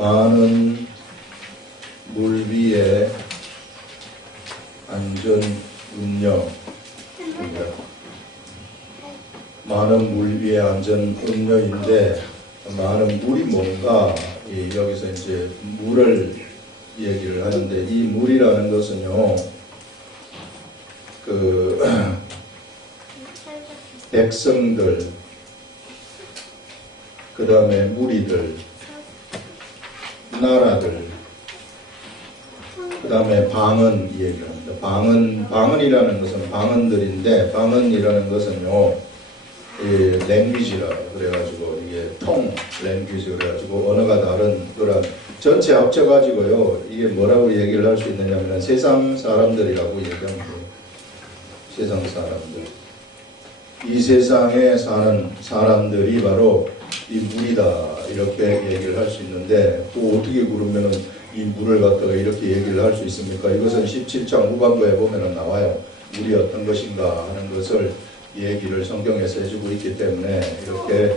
많은 물 위에 안전 음료입니다. 많은 물 위에 안전 음료인데, 많은 물이 뭔가, 여기서 이제 물을 얘기를 하는데, 이 물이라는 것은요, 백성들, 그 다음에 무리들, 나라들, 그 다음에 방언 얘기를 합니다. 방언이라는 것은 방언들인데, 방언이라는 것은요, 랭귀지라 그래가지고, 이게 랭귀지 그래가지고, 언어가 다른 그런 전체 합쳐가지고요, 이게 뭐라고 얘기를 할 수 있느냐면, 세상 사람들이라고 얘기합니다. 세상 사람들. 이 세상에 사는 사람들이 바로 이 물이다, 이렇게 얘기를 할 수 있는데, 또 어떻게 그러면은 이 물을 갖다가 이렇게 얘기를 할 수 있습니까? 이것은 17장 후반부에 보면은 나와요. 물이 어떤 것인가 하는 것을 얘기를 성경에서 해주고 있기 때문에, 이렇게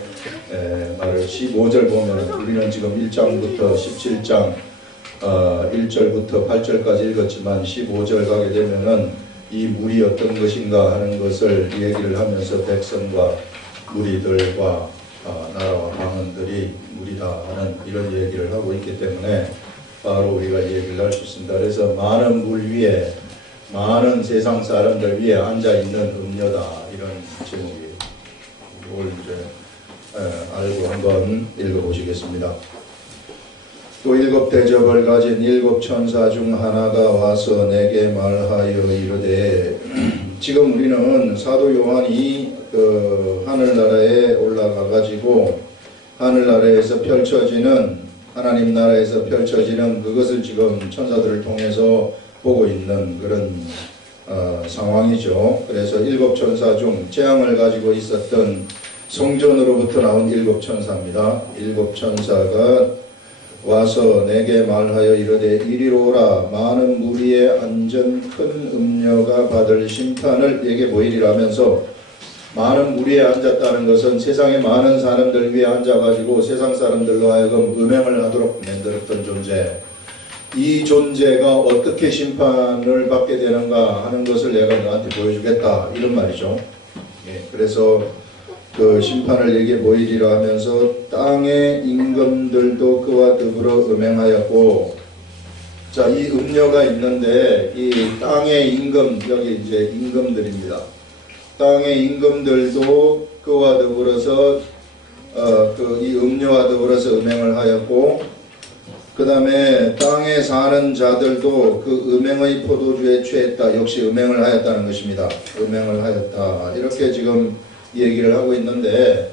말을 15절 보면은, 우리는 지금 1장부터 17장 1절부터 8절까지 읽었지만 15절 가게 되면은 이 물이 어떤 것인가 하는 것을 얘기를 하면서 백성과 무리들과 나라와 방언들이 물이다 하는 이런 얘기를 하고 있기 때문에 바로 우리가 얘기를 할 수 있습니다. 그래서 많은 물 위에, 많은 세상 사람들 위에 앉아있는 음료다, 이런 제목이에요. 이걸 이제 알고 한번 읽어보시겠습니다. 또 7 대접을 가진 7 천사 중 하나가 와서 내게 말하여 이르되, 지금 우리는 사도 요한이 하늘나라에 올라가 가지고 하늘나라에서 펼쳐지는, 하나님 나라에서 펼쳐지는 그것을 지금 천사들을 통해서 보고 있는 그런 상황이죠. 그래서 7 천사 중 재앙을 가지고 있었던 성전으로부터 나온 7 천사입니다. 7 천사가 와서 내게 말하여 이르되, 이리로 오라. 많은 무리의 안전 큰 음녀가 받을 심판을 내게 보이리라 하면서, 많은 무리에 앉았다는 것은 세상에 많은 사람들 위에 앉아가지고 세상 사람들로 하여금 음행을 하도록 만들었던 존재, 이 존재가 어떻게 심판을 받게 되는가 하는 것을 내가 너한테 보여주겠다, 이런 말이죠. 그래서 그 심판을 내게 보이리라 하면서, 땅의 임금들도 그와 더불어 음행하였고, 자, 이 음녀가 있는데, 이 땅의 임금, 여기 이제 임금들입니다. 땅의 임금들도 그와 더불어서 이 음녀와 더불어서 음행을 하였고, 그 다음에 땅에 사는 자들도 그 음행의 포도주에 취했다. 역시 음행을 하였다는 것입니다. 음행을 하였다, 이렇게 지금 얘기를 하고 있는데,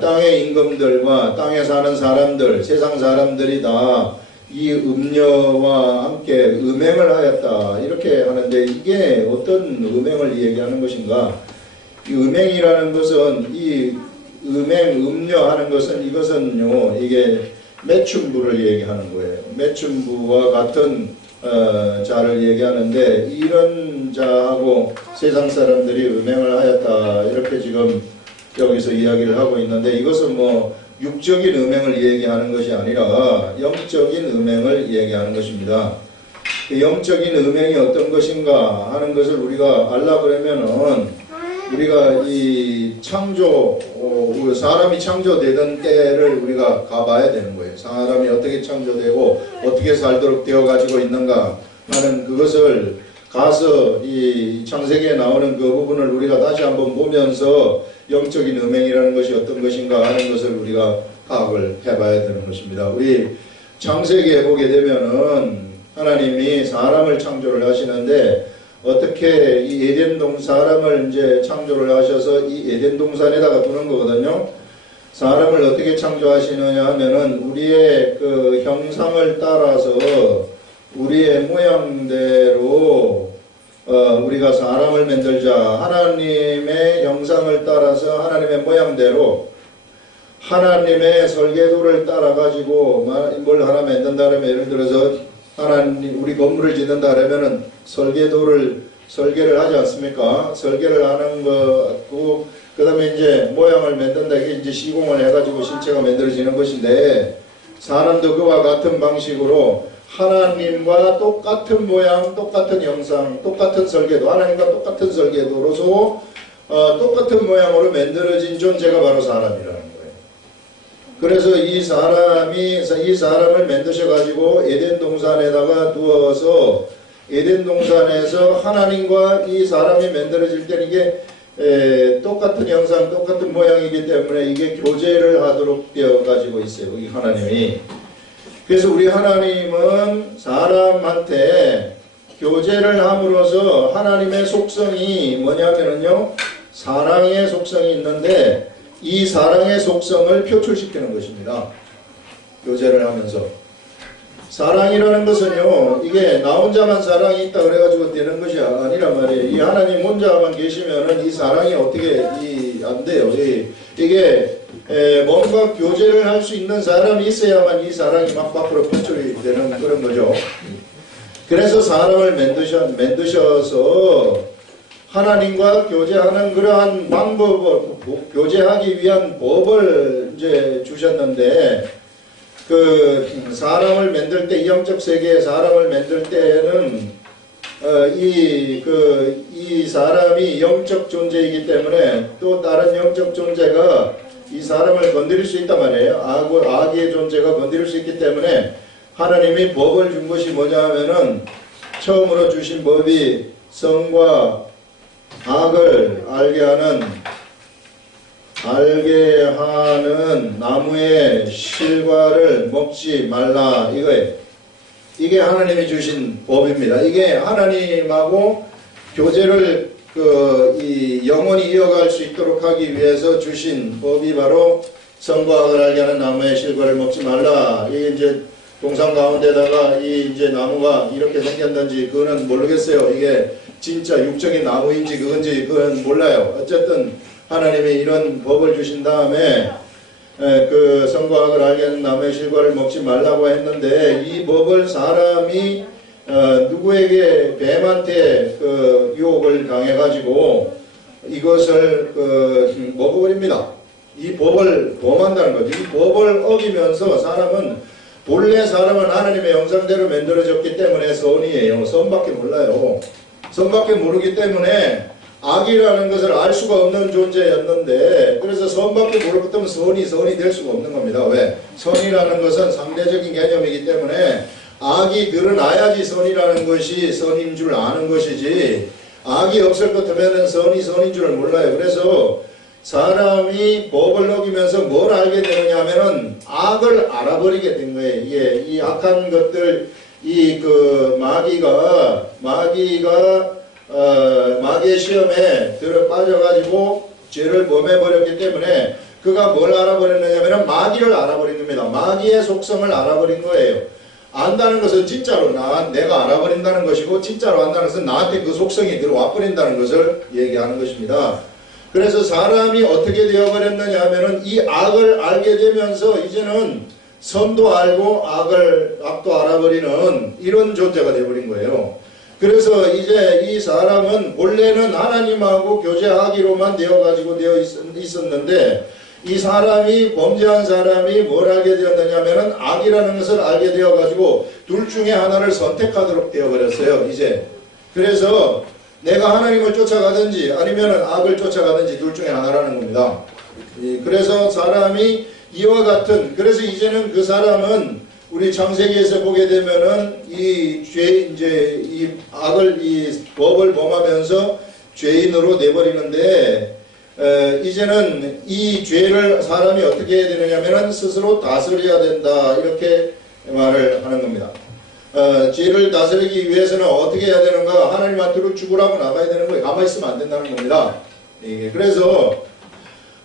땅의 임금들과 땅에 사는 사람들, 세상 사람들이 다 이 음녀와 함께 음행을 하였다, 이렇게 하는데, 이게 어떤 음행을 얘기하는 것인가? 이 음행이라는 것은, 이 음녀 하는 것은, 이것은요, 이게 매춘부를 얘기하는 거예요. 매춘부와 같은 자를 얘기하는데, 이런 자하고 세상 사람들이 음행을 하였다, 이렇게 지금 여기서 이야기를 하고 있는데, 이것은 뭐 육적인 음행을 얘기하는 것이 아니라 영적인 음행을 얘기하는 것입니다. 영적인 음행이 어떤 것인가 하는 것을 우리가 알라 그러면은, 우리가 이 사람이 창조되던 때를 우리가 가봐야 되는 거예요. 사람이 어떻게 창조되고 어떻게 살도록 되어 가지고 있는가 하는 그것을 가서 이 창세기에 나오는 그 부분을 우리가 다시 한번 보면서 영적인 음행이라는 것이 어떤 것인가 하는 것을 우리가 파악을 해봐야 되는 것입니다. 우리 창세기에 보게 되면은 하나님이 사람을 창조를 하시는데, 어떻게 이 에덴 사람을 이제 창조를 하셔서 이 에덴 동산에다가 두는 거거든요. 사람을 어떻게 창조하시느냐 하면은, 우리의 그 형상을 따라서 우리의 모양대로 우리가 사람을 만들자. 하나님의 형상을 따라서 하나님의 모양대로 하나님의 설계도를 따라 가지고 뭘 하나 만든다 그러면, 예를 들어서 우리 건물을 짓는다 그러면은 설계도를 설계를 하지 않습니까? 설계를 하는 거고, 그 다음에 이제 모양을 만든다. 이게 이제 시공을 해가지고 실체가 만들어지는 것인데, 사람도 그와 같은 방식으로 하나님과 똑같은 모양, 똑같은 형상, 똑같은 설계도, 하나님과 똑같은 설계도로서 똑같은 모양으로 만들어진 존재가 바로 사람이라는 거예요. 그래서 이 사람을 만드셔가지고 에덴 동산에다가 두어서 에덴 동산에서 하나님과 이 사람이 만들어질 때는 이게 똑같은 형상, 똑같은 모양이기 때문에 이게 교제를 하도록 되어 가지고 있어요. 이 하나님이. 그래서 우리 하나님은 사람한테 교제를 함으로써 하나님의 속성이 뭐냐면요, 사랑의 속성이 있는데 이 사랑의 속성을 표출시키는 것입니다. 교제를 하면서. 사랑이라는 것은요, 이게 나 혼자만 사랑이 있다 그래가지고 되는 것이 아니란 말이에요. 이 하나님 혼자만 계시면은 이 사랑이 어떻게 안 돼요. 이게 뭔가 교제를 할 수 있는 사람이 있어야만 이 사랑이 막 밖으로 표출이 되는 그런 거죠. 그래서 사람을 만드셔서 하나님과 교제하는 그러한 방법을, 교제하기 위한 법을 이제 주셨는데, 그 사람을 만들 때, 영적 세계의 사람을 만들 때는 이 사람이 영적 존재이기 때문에 또 다른 영적 존재가 이 사람을 건드릴 수 있단 말이에요. 악의 존재가 건드릴 수 있기 때문에 하나님이 법을 준 것이 뭐냐 하면은 처음으로 주신 법이 성과 악을 알게 하는 나무의 실과를 먹지 말라 이거예요. 이게 하나님이 주신 법입니다. 이게 하나님하고 교제를 이 영원히 이어갈 수 있도록 하기 위해서 주신 법이 바로 성과 악을 알게 하는 나무의 실과를 먹지 말라. 이게 이제 동산 가운데다가 이 이제 나무가 이렇게 생겼는지 그거는 모르겠어요. 이게 진짜 육적인 나무인지 그건 몰라요. 어쨌든 하나님이 이런 법을 주신 다음에 그 성과 악을 알게 하는 나무의 실과를 먹지 말라고 했는데 이 법을 사람이 누구에게 뱀한테 그 유혹을 당해가지고 이것을 먹어버립니다. 이 법을 범한다는 거죠. 이 법을 어기면서 본래 사람은 하나님의 형상대로 만들어졌기 때문에 선이에요. 선밖에 몰라요. 선밖에 모르기 때문에 악이라는 것을 알 수가 없는 존재였는데, 그래서 선밖에 모르기 때문에 선이 될 수가 없는 겁니다. 왜? 선이라는 것은 상대적인 개념이기 때문에 악이 드러나야지 선이라는 것이 선인 줄 아는 것이지, 악이 없을 것 같으면 선이 선인 줄 몰라요. 그래서 사람이 법을 어기면서 뭘 알게 되느냐 하면은 악을 알아버리게 된 거예요. 이 악한 것들, 마귀의 시험에 빠져가지고 죄를 범해버렸기 때문에 그가 뭘 알아버렸느냐 하면 마귀를 알아버린 겁니다. 마귀의 속성을 알아버린 거예요. 안다는 것은 진짜로 내가 알아버린다는 것이고, 진짜로 안다는 것은 나한테 그 속성이 들어와 버린다는 것을 얘기하는 것입니다. 그래서 사람이 어떻게 되어버렸느냐 하면은 이 악을 알게 되면서 이제는 선도 알고 악도 알아버리는 이런 존재가 되어버린 거예요. 그래서 이제 이 사람은 본래는 하나님하고 교제하기로만 되어 있었는데, 이 사람이 범죄한 사람이 뭘 알게 되었느냐면은 악이라는 것을 알게 되어가지고 둘 중에 하나를 선택하도록 되어버렸어요. 이제 그래서 내가 하나님을 쫓아가든지 아니면은 악을 쫓아가든지 둘 중에 하나라는 겁니다. 그래서 사람이 이와 같은, 그래서 이제는 그 사람은 우리 창세기에서 보게 되면은 이 법을 범하면서 죄인으로 내버리는데, 이제는 이 죄를 사람이 어떻게 해야 되느냐면은 스스로 다스려야 된다, 이렇게 말을 하는 겁니다. 죄를 다스리기 위해서는 어떻게 해야 되는가? 하나님한테로 죽으라고 나가야 되는 거예요. 가만히 있으면 안 된다는 겁니다. 그래서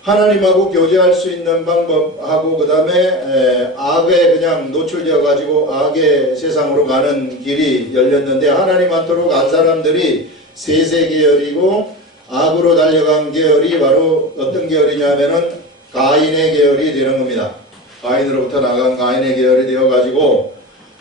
하나님하고 교제할 수 있는 방법하고, 그 다음에 악에 그냥 노출되어 가지고 악의 세상으로 가는 길이 열렸는데, 하나님한테로 간 사람들이 셋의 계열이고, 악으로 달려간 계열이 바로 어떤 계열이냐면은 가인의 계열이 되는 겁니다. 가인으로부터 나간 가인의 계열이 되어 가지고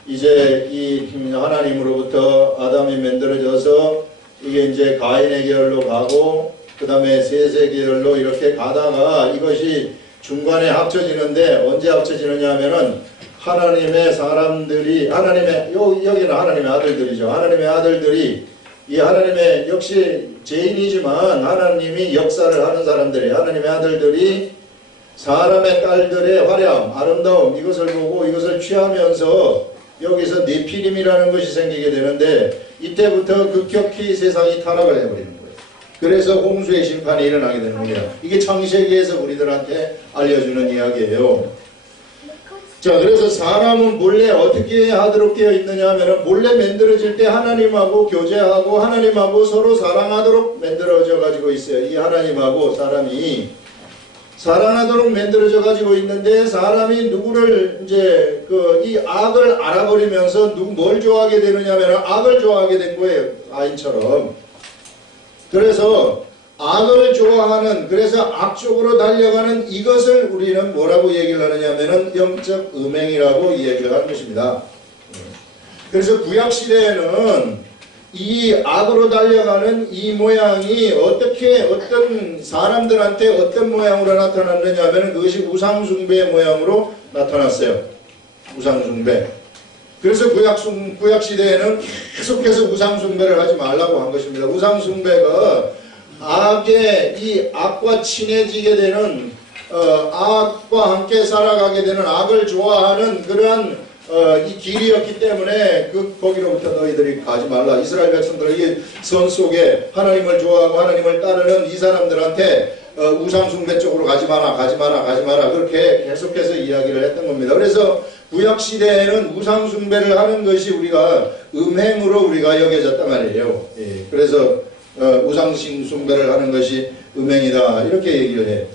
이제 이 하나님으로부터 아담이 만들어져서 이게 이제 가인의 계열로 가고 그 다음에 셋의 계열로 이렇게 가다가 이것이 중간에 합쳐지는데 언제 합쳐지느냐 하면은 하나님의 사람들이 여기는 하나님의 아들들이죠. 하나님의 아들들이 이 하나님의 역시 죄인이지만 하나님이 역사를 하는 사람들이 하나님의 아들들이 사람의 딸들의 화려함, 아름다움 이것을 보고 이것을 취하면서 여기서 네피림이라는 것이 생기게 되는데 이때부터 급격히 세상이 타락을 해버리는 거예요. 그래서 홍수의 심판이 일어나게 되는 겁니다. 이게 창세기에서 우리들한테 알려주는 이야기예요. 자, 그래서 사람은 본래 어떻게 하도록 되어 있느냐 하면 본래 만들어질 때 하나님하고 교제하고 하나님하고 서로 사랑하도록 만들어져 가지고 있어요. 이 하나님하고 사람이 사랑하도록 만들어져 가지고 있는데 사람이 누구를 이제 이 악을 알아버리면서 뭘 좋아하게 되느냐 하면 악을 좋아하게 된 거예요. 아인처럼. 그래서 악을 좋아하는, 그래서 악쪽으로 달려가는 이것을 우리는 뭐라고 얘기를 하느냐 하면은 영적 음행이라고 얘기를 하는 것입니다. 그래서 구약시대에는 이 악으로 달려가는 이 모양이 어떻게 어떤 사람들한테 어떤 모양으로 나타났느냐 하면 그것이 우상숭배의 모양으로 나타났어요. 우상숭배. 그래서 구약시대에는 계속해서 우상숭배를 하지 말라고 한 것입니다. 우상숭배가 이 악과 친해지게 되는 악과 함께 살아가게 되는 악을 좋아하는 그러한 이 길이었기 때문에 거기로부터 너희들이 가지 말라. 이스라엘 백성들에게 선 속에 하나님을 좋아하고 하나님을 따르는 이 사람들한테 우상숭배 쪽으로 가지 마라 그렇게 계속해서 이야기를 했던 겁니다. 그래서 구약시대에는 우상숭배를 하는 것이 우리가 음행으로 우리가 여겨졌단 말이에요. 예, 그래서 우상숭배를 하는 것이 음행이다 이렇게 얘기를 해요.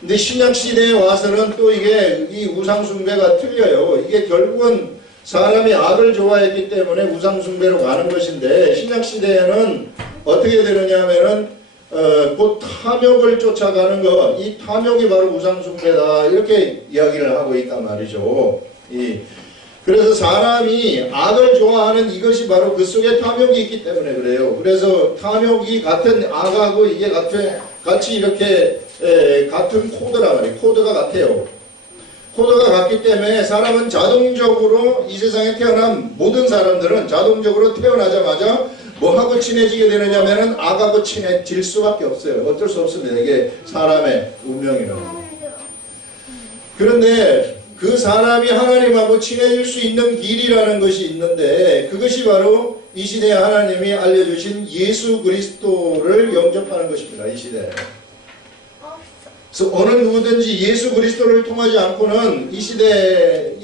근데 신약시대에 와서는 또 이게 이 우상숭배가 틀려요. 이게 결국은 사람이 악을 좋아했기 때문에 우상숭배로 가는 것인데 신약시대에는 어떻게 되느냐 하면은 곧 탐욕을 쫓아가는 것, 이 탐욕이 바로 우상숭배다 이렇게 이야기를 하고 있단 말이죠. 그래서 사람이 악을 좋아하는 이것이 바로 그 속에 탐욕이 있기 때문에 그래요. 그래서 탐욕이 같은 악하고 이게 같이 이렇게 같은 코드라 말이에요. 코드가 같아요. 코드가 같기 때문에 사람은 자동적으로 이 세상에 태어난 모든 사람들은 자동적으로 태어나자마자 뭐하고 친해지게 되느냐면은 악하고 친해질 수밖에 없어요. 어쩔 수 없습니다. 이게 사람의 운명이라는 거예요. 그런데 그 사람이 하나님하고 친해질 수 있는 길이라는 것이 있는데 그것이 바로 이 시대에 하나님이 알려주신 예수 그리스도를 영접하는 것입니다. 이 시대에. 그래서 어느 누구든지 예수 그리스도를 통하지 않고는 이 시대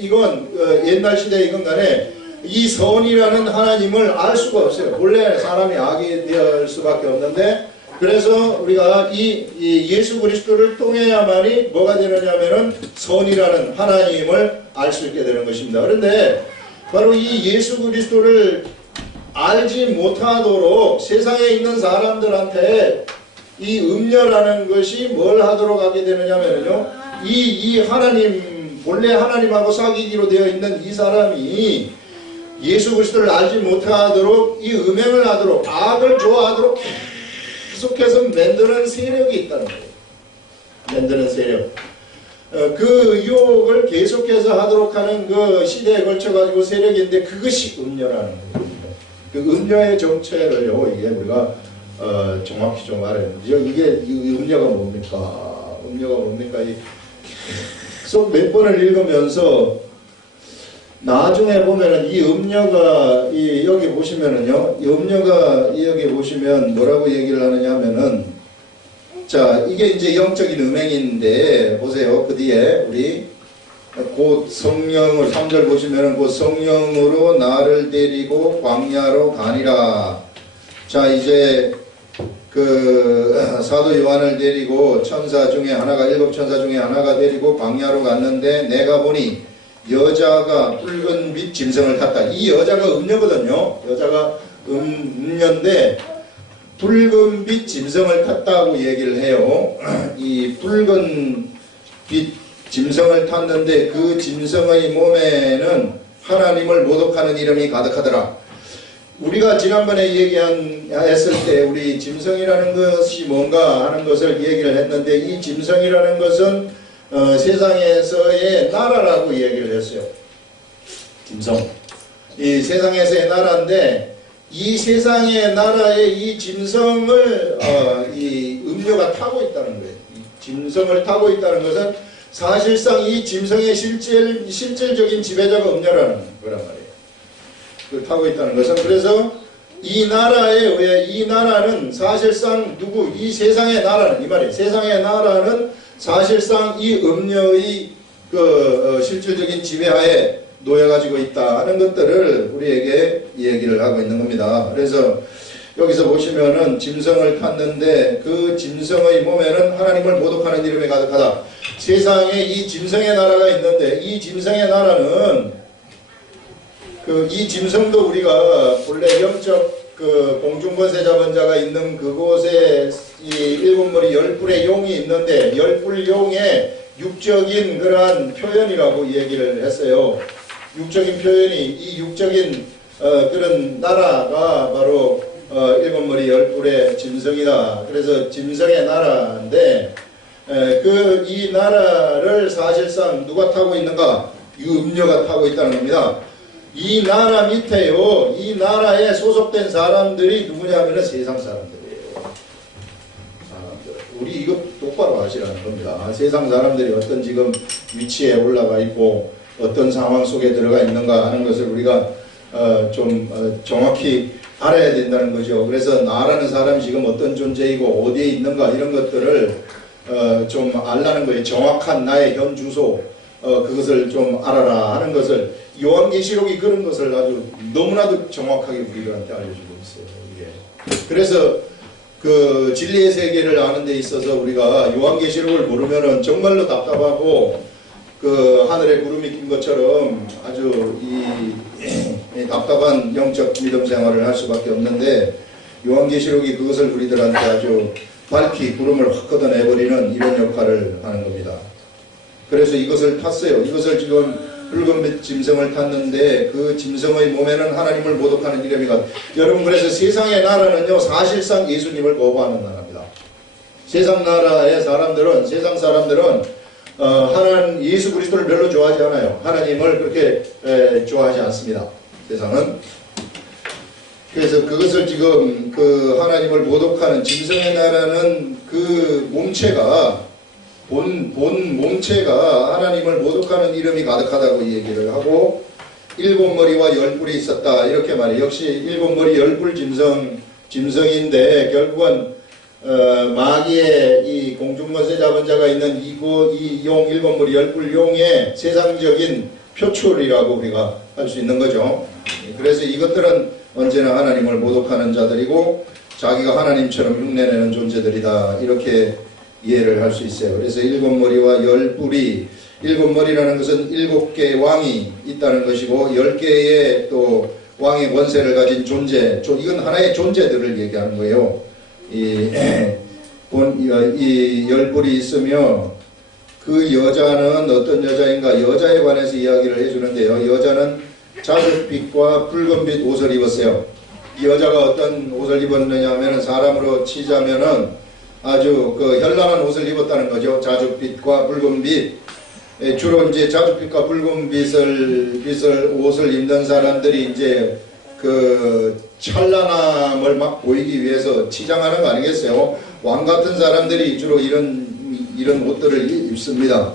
옛날 시대 이건 간에 이 선이라는 하나님을 알 수가 없어요. 본래 사람이 악이 될 수밖에 없는데 그래서 우리가 이 예수 그리스도를 통해야만이 뭐가 되느냐면은 선이라는 하나님을 알 수 있게 되는 것입니다. 그런데 바로 이 예수 그리스도를 알지 못하도록 세상에 있는 사람들한테 이 음녀라는 것이 뭘 하도록 하게 되느냐면요. 이 하나님, 본래 하나님하고 사귀기로 되어 있는 이 사람이 예수 그리스도를 알지 못하도록 이 음행을 하도록 악을 좋아하도록 계속해서 만드는 세력이 있다는 거예요. 만드는 세력. 그 유혹을 계속해서 하도록 하는 그 시대에 걸쳐가지고 세력인데 그것이 음녀라는 거예요. 그 음녀의 정체를요, 이게 우리가 정확히 좀 알아야 돼요. 이게 음녀가 뭡니까? 음녀가 뭡니까? 계속 몇 번을 읽으면서 나중에 보면은 이 음녀가 여기 보시면은요, 이 음녀가 여기 보시면 뭐라고 얘기를 하느냐 하면은, 자, 이게 이제 영적인 음행인데, 보세요. 그 뒤에 우리 곧 성령을 3절 보시면은 곧 성령으로 나를 데리고 광야로 가니라. 자, 이제 사도 요한을 데리고 천사 중에 하나가, 7천사 중에 하나가 데리고 광야로 갔는데 내가 보니 여자가 붉은 빛 짐승을 탔다. 이 여자가 음녀거든요. 여자가 음녀인데 붉은 빛 짐승을 탔다고 얘기를 해요. 이 붉은 빛 짐승을 탔는데 그 짐승의 몸에는 하나님을 모독하는 이름이 가득하더라. 우리가 지난번에 했을 때 우리 짐승이라는 것이 뭔가 하는 것을 얘기를 했는데 이 짐승이라는 것은 세상에서의 나라라고 얘기를 했어요. 짐승. 이 세상에서의 나라인데 이 세상의 나라의 이 짐승을 이 음녀가 타고 있다는 거예요. 이 짐승을 타고 있다는 것은 사실상 이 짐승의 실질적인 지배자가 음녀라는 거란 말이에요. 그걸 타고 있다는 것은 그래서 이 나라에 의해 이 나라는 사실상 이 세상의 나라는 이 말이에요. 세상의 나라는 사실상 이 음녀의 실질적인 지배하에 놓여가지고 있다 하는 것들을 우리에게 얘기를 하고 있는 겁니다. 그래서 여기서 보시면은 짐승을 탔는데 그 짐승의 몸에는 하나님을 모독하는 이름이 가득하다. 세상에 이 짐승의 나라가 있는데 이 짐승의 나라는 이 짐승도 우리가 본래 영적 공중권세 잡은 자가 있는 그곳에 이 일곱 머리 열뿔의 용이 있는데 열뿔 용의 육적인 그러한 표현이라고 얘기를 했어요. 육적인 표현이 이 육적인 그런 나라가 바로 일곱 머리 열뿔의 짐승이다. 그래서 짐승의 나라인데 이 나라를 사실상 누가 타고 있는가? 이 음녀가 타고 있다는 겁니다. 이 나라 밑에요. 이 나라에 소속된 사람들이 누구냐면은 세상 사람들이에요. 사람들. 우리 이거 똑바로 아시라는 겁니다. 세상 사람들이 어떤 지금 위치에 올라가 있고 어떤 상황 속에 들어가 있는가 하는 것을 우리가 좀 정확히 알아야 된다는 거죠. 그래서 나라는 사람이 지금 어떤 존재이고 어디에 있는가 이런 것들을 좀 알라는 거예요. 정확한 나의 현 주소 그것을 좀 알아라 하는 것을 요한계시록이 그런 것을 아주 너무나도 정확하게 우리들한테 알려주고 있어요. 이게. 그래서 그 진리의 세계를 아는 데 있어서 우리가 요한계시록을 모르면은 정말로 답답하고 그 하늘에 구름이 낀 것처럼 아주 이 답답한 영적 믿음 생활을 할 수밖에 없는데 요한계시록이 그것을 우리들한테 아주 밝히 구름을 확 걷어내버리는 이런 역할을 하는 겁니다. 그래서 이것을 탔어요. 이것을 지금 붉은 짐승을 탔는데 그 짐승의 몸에는 하나님을 모독하는 이름이 여러분 그래서 세상의 나라는요 사실상 예수님을 거부하는 나라입니다. 세상 나라의 사람들은 세상 사람들은 하나님 예수 그리스도를 별로 좋아하지 않아요. 하나님을 그렇게 좋아하지 않습니다. 세상은. 그래서 그것을 지금 그 하나님을 모독하는 짐승의 나라는 그 몸체가 본 몸체가 하나님을 모독하는 이름이 가득하다고 얘기를 하고 일곱 머리와 열뿔이 있었다 이렇게 말해요. 역시 일곱 머리 열뿔 짐승인데 결국은 마귀의 이 공중권세 잡은 자가 있는 이 용 일곱 머리 열뿔 용의 세상적인 표출이라고 우리가 할 수 있는 거죠. 그래서 이것들은 언제나 하나님을 모독하는 자들이고 자기가 하나님처럼 흉내내는 존재들이다 이렇게 이해를 할 수 있어요. 그래서 일곱 머리와 열뿔이 일곱 머리라는 것은 일곱 개의 왕이 있다는 것이고 10개의 또 왕의 권세를 가진 존재 이건 하나의 존재들을 얘기하는 거예요. 이 열뿔이 있으며 그 여자는 어떤 여자인가 여자에 관해서 이야기를 해주는데요. 여자는 자줏빛과 붉은빛 옷을 입었어요. 이 여자가 어떤 옷을 입었느냐 하면 사람으로 치자면은 아주 그 현란한 옷을 입었다는 거죠. 자줏빛과 붉은빛. 주로 이제 자줏빛과 붉은빛을 옷을 입는 사람들이 이제 그 찬란함을 막 보이기 위해서 치장하는 거 아니겠어요? 왕 같은 사람들이 주로 이런 옷들을 입습니다.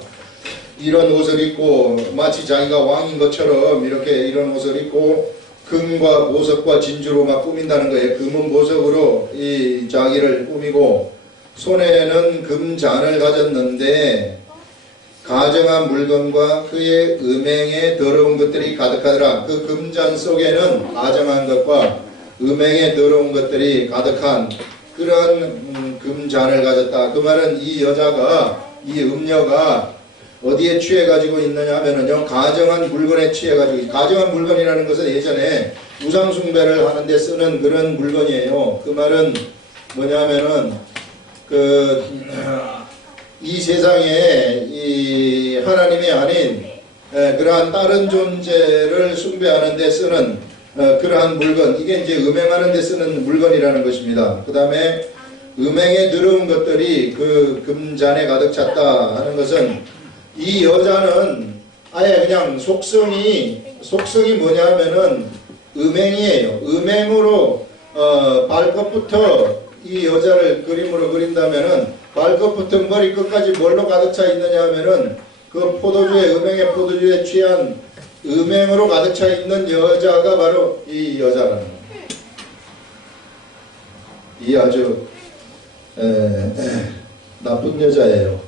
이런 옷을 입고 마치 자기가 왕인 것처럼 이렇게 이런 옷을 입고 금과 보석과 진주로 막 꾸민다는 거예요. 금은 보석으로 이 자기를 꾸미고 손에는 금잔을 가졌는데 가정한 물건과 그의 음행에 더러운 것들이 가득하더라. 그 금잔 속에는 가정한 것과 음행에 더러운 것들이 가득한 그런 금잔을 가졌다. 그 말은 이 여자가 이 음녀가 어디에 취해가지고 있느냐 하면은요 가정한 물건에 취해가지고 가정한 물건이라는 것은 예전에 우상숭배를 하는데 쓰는 그런 물건이에요. 그 말은 뭐냐면은 이 세상에 이 하나님이 아닌 그러한 다른 존재를 숭배하는 데 쓰는 그러한 물건, 이게 이제 음행하는 데 쓰는 물건이라는 것입니다. 그 다음에 음행에 들어온 것들이 그 금잔에 가득 찼다 하는 것은 이 여자는 아예 그냥 속성이 뭐냐 하면은 음행이에요. 음행으로 발끝부터 이 여자를 그림으로 그린다면은 발끝부터 머리 끝까지 뭘로 가득 차 있느냐 하면은 그 포도주에 음행의 포도주에 취한 음행으로 가득 차 있는 여자가 바로 이 여자라는 거예요. 이 아주 나쁜 여자예요.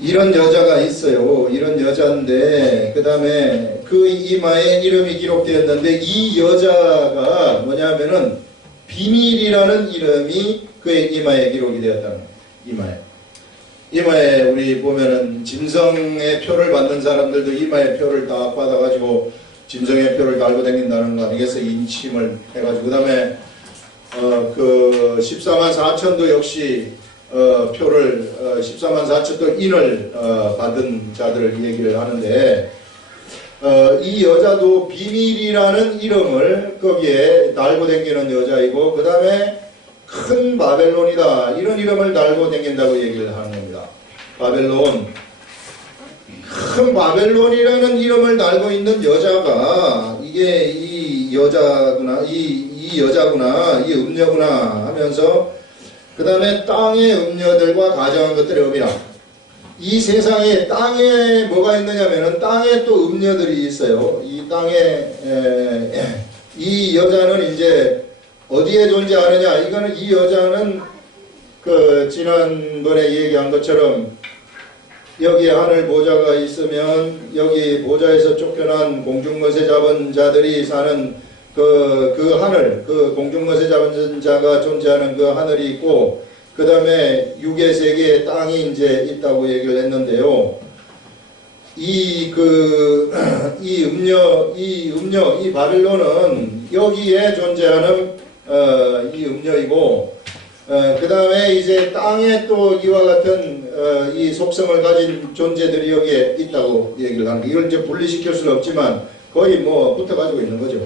이런 여자가 있어요. 이런 여자인데 그 다음에 그 이마에 이름이 기록되었는데 이 여자가 뭐냐면은 비밀이라는 이름이 그의 이마에 기록이 되었다는 거예요. 이마에 우리 보면은 짐승의 표를 받는 사람들도 이마에 표를 다 받아가지고 짐승의 표를 달고 다닌다는 거 아니겠어요? 인침을 해가지고 그 다음에 그 14만 4천도 역시 표를 14만 4천도 인을 받은 자들을 얘기를 하는데 이 여자도 비밀이라는 이름을 거기에 달고 다니는 여자이고 그 다음에 큰 바벨론이다 이런 이름을 달고 다닌다고 얘기를 하는 겁니다. 바벨론, 큰 바벨론이라는 이름을 달고 있는 여자가 이게 이 여자구나 이 여자구나 이 음녀구나 하면서 그 다음에 땅의 음녀들과 가정한 것들의 의미라. 이 세상에 땅에 뭐가 있느냐면은 땅에 또 음녀들이 있어요. 이 땅에 이 여자는 이제 어디에 존재하느냐? 이거는 이 여자는 그 지난번에 얘기한 것처럼 여기에 하늘 보좌가 있으면 여기 보좌에서 쫓겨난 공중것에 잡은 자들이 사는 그 하늘, 그 공중것에 잡은 자가 존재하는 그 하늘이 있고 그 다음에 육의 세계에 땅이 이제 있다고 얘기를 했는데요. 이 바벨론은 여기에 존재하는 이 음녀이고 그 다음에 이제 땅에 또 이와 같은 이 속성을 가진 존재들이 여기에 있다고 얘기를 하는 거예요. 이걸 이제 분리시킬 수는 없지만 거의 뭐 붙어가지고 있는 거죠.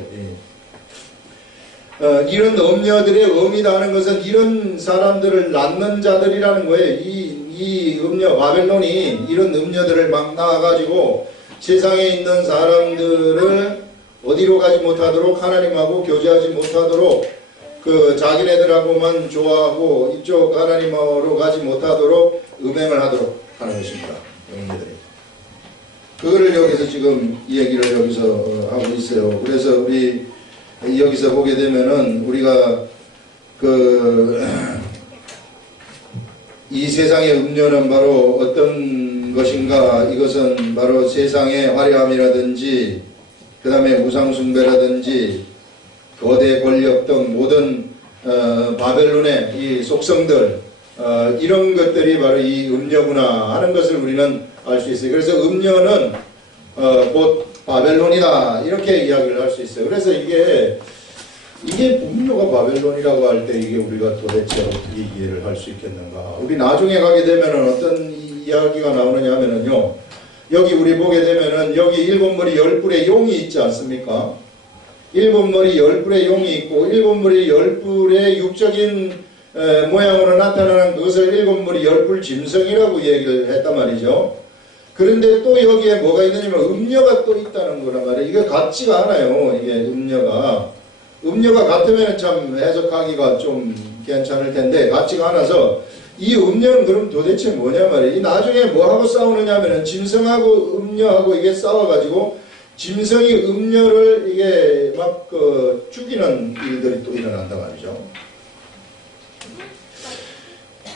이런 음녀들의 의미다 하는 것은 이런 사람들을 낳는 자들이라는 거예요. 이 음녀, 바벨론이 이런 음녀들을 막 낳아가지고 세상에 있는 사람들을 어디로 가지 못하도록 하나님하고 교제하지 못하도록 그 자기네들하고만 좋아하고 이쪽 하나님으로 가지 못하도록 음행을 하도록 하는 것입니다. 음녀들이. 그거를 여기서 지금 이 얘기를 여기서 하고 있어요. 그래서 우리 여기서 보게 되면은 우리가 이 세상의 음료는 바로 어떤 것인가? 이것은 바로 세상의 화려함이라든지 그 다음에 우상숭배라든지 거대 권력 등 모든 바벨론의 이 속성들 이런 것들이 바로 이 음료구나 하는 것을 우리는 알 수 있어요. 그래서 음료는 곧 바벨론이다 이렇게 이야기를 할 수 있어요. 그래서 이게 음료가 바벨론이라고 할 때 이게 우리가 도대체 어떻게 이해를 할 수 있겠는가? 우리 나중에 가게 되면은 어떤 이야기가 나오느냐 하면은요. 여기 우리 보게 되면은 여기 일곱 머리 열 뿔의 용이 있지 않습니까? 일곱 머리 열 뿔의 용이 있고 일곱 머리 열 뿔의 육적인 모양으로 나타나는 그것을 일곱 머리 열 뿔 짐승이라고 얘기를 했단 말이죠. 그런데 또 여기에 뭐가 있느냐면 음녀가 또 있다는 거란 말이에요. 이게 같지가 않아요. 이게 음녀가 같으면 참 해석하기가 좀 괜찮을 텐데 같지가 않아서 이 음녀는 그럼 도대체 뭐냐 말이에요. 이 나중에 뭐하고 싸우느냐 하면은 짐승하고 음녀하고 이게 싸워가지고 짐승이 음녀를 이게 막 죽이는 일들이 또 일어난단 말이죠.